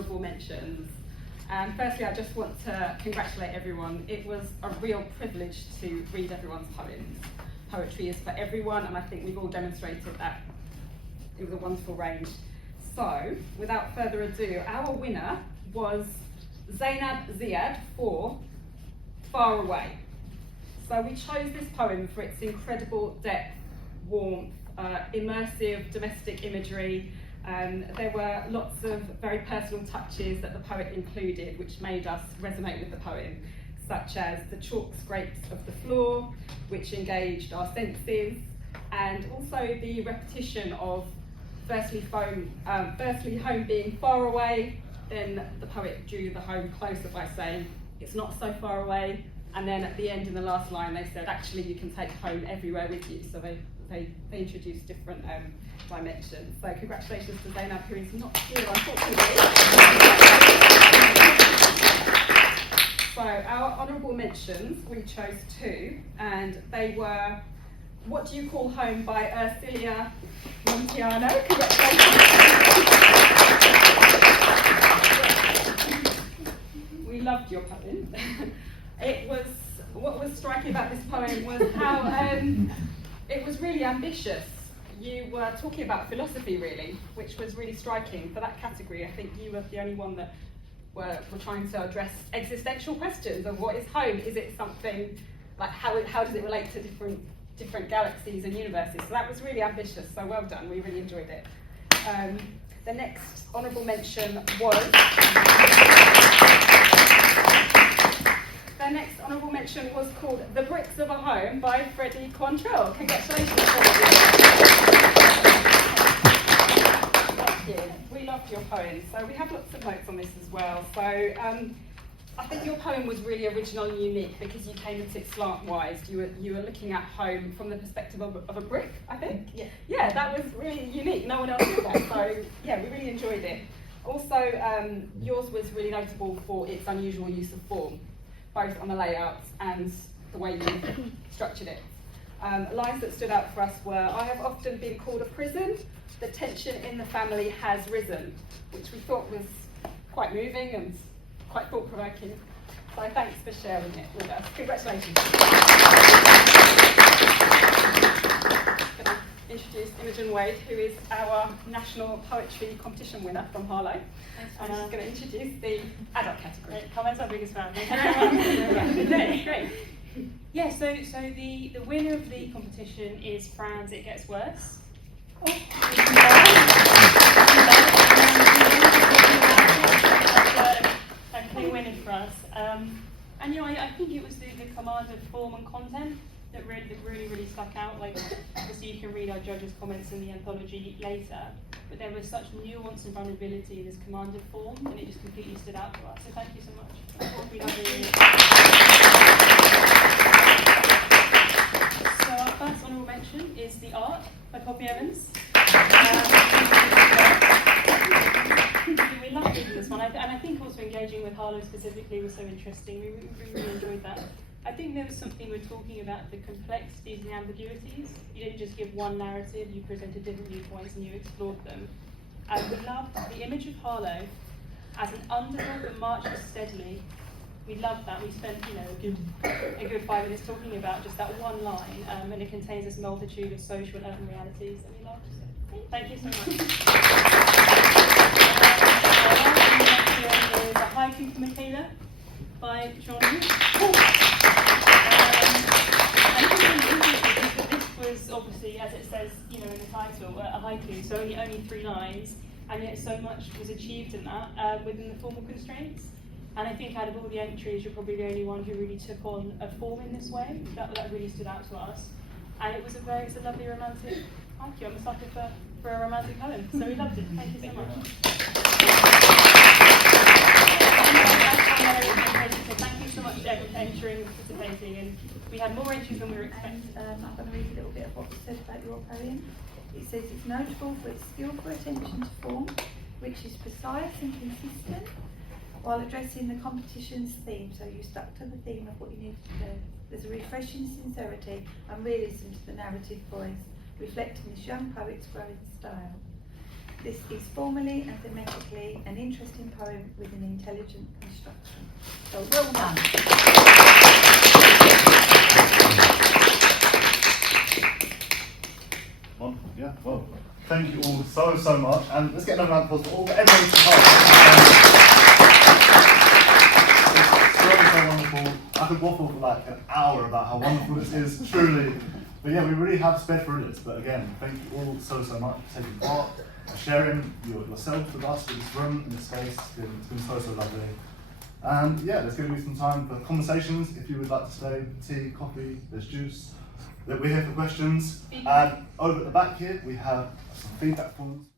honourable mentions. And firstly, I just want to congratulate everyone. It was a real privilege to read everyone's poems. Poetry is for everyone, and I think we've all demonstrated that it was a wonderful range. So, without further ado, our winner was Zainab Ziad for Far Away. So we chose this poem for its incredible depth, warmth, immersive domestic imagery. There were lots of very personal touches that the poet included which made us resonate with the poem, such as the chalk scrapes of the floor, which engaged our senses, and also the repetition of firstly home being far away, then the poet drew the home closer by saying it's not so far away, and then at the end in the last line they said actually you can take home everywhere with you. So they introduced different dimensions. So congratulations to Zainab, who is not here unfortunately. So our honourable mentions, we chose two, and they were What Do You Call Home by Ercilia Montiano. Congratulations. We loved your poem. What was striking about this poem was how it was really ambitious. You were talking about philosophy really, which was really striking. For that category, I think you were the only one that were trying to address existential questions of what is home. Is it something like how does it relate to different galaxies and universes? So that was really ambitious, so well done, we really enjoyed it. The next honourable mention was called The Bricks of a Home by Freddie Quantrell. Congratulations, Thank you. We loved your poem. So we have lots of notes on this as well. So I think your poem was really original and unique because you came at it slant-wise. You were looking at home from the perspective of a brick, I think. Yeah, that was really unique. No one else did that. So yeah, we really enjoyed it. Also, yours was really notable for its unusual use of form, both on the layout and the way you structured it. Lines that stood out for us were, I have often been called a prison, the tension in the family has risen, which we thought was quite moving and quite thought-provoking. So thanks for sharing it with us. Congratulations. I'm going to introduce Imogen Wade, who is our National Poetry Competition winner from Harlow. And she's going to introduce the adult category. Comments our biggest fan. Great. Yeah, so the winner of the competition is Fran's It Gets Worse. A clear winner for us. And I think it was the command of form and content that really stuck out. Like, obviously you can read our judges' comments in the anthology later, but there was such nuance and vulnerability in this command of form, and it just completely stood out to us. So thank you so much. We love it. So our first honourable mention is The Art by Poppy Evans. We loved reading this one, and I think also engaging with Harlow specifically was so interesting. We really enjoyed that. I think there was something we're talking about, the complexities and the ambiguities. You didn't just give one narrative, you presented different viewpoints and you explored them. And we loved the image of Harlow as an underdog that marches steadily. We loved that. We spent a good 5 minutes talking about just that one line, and it contains this multitude of social and urban realities that we loved. So thank you so much. Is A Haiku for Michaela by John. This was obviously, as it says, in the title, a haiku, so only 3 lines, and yet so much was achieved in that within the formal constraints. And I think out of all the entries, you're probably the only one who really took on a form in this way. That really stood out to us, and it's a lovely romantic haiku. I'm a sucker for a romantic poem, so we loved it. Thank you so much. Thank you so much for entering and participating, and we had more entries than we were expecting. I'm going to read a little bit of what was said about your poem. It says it's notable for its skillful attention to form, which is precise and consistent, while addressing the competition's theme, so you stuck to the theme of what you needed to do. There's a refreshing sincerity and realism to the narrative voice, reflecting this young poet's growing style. This is formally and thematically an interesting poem with an intelligent construction. So well done. Wonderful, yeah, well, thank you all so much, and let's get another round of applause for all everyone's part. It's so wonderful. I could waffle for like an hour about how wonderful this is, truly. But yeah, we really have sped through this. But again, thank you all so much for taking part, for sharing yourself with us in this room, in this space. It's been so lovely. And yeah, there's going to be some time for conversations. If you would like to stay, tea, coffee, there's juice. We're here for questions. And over at the back here, we have some feedback forms.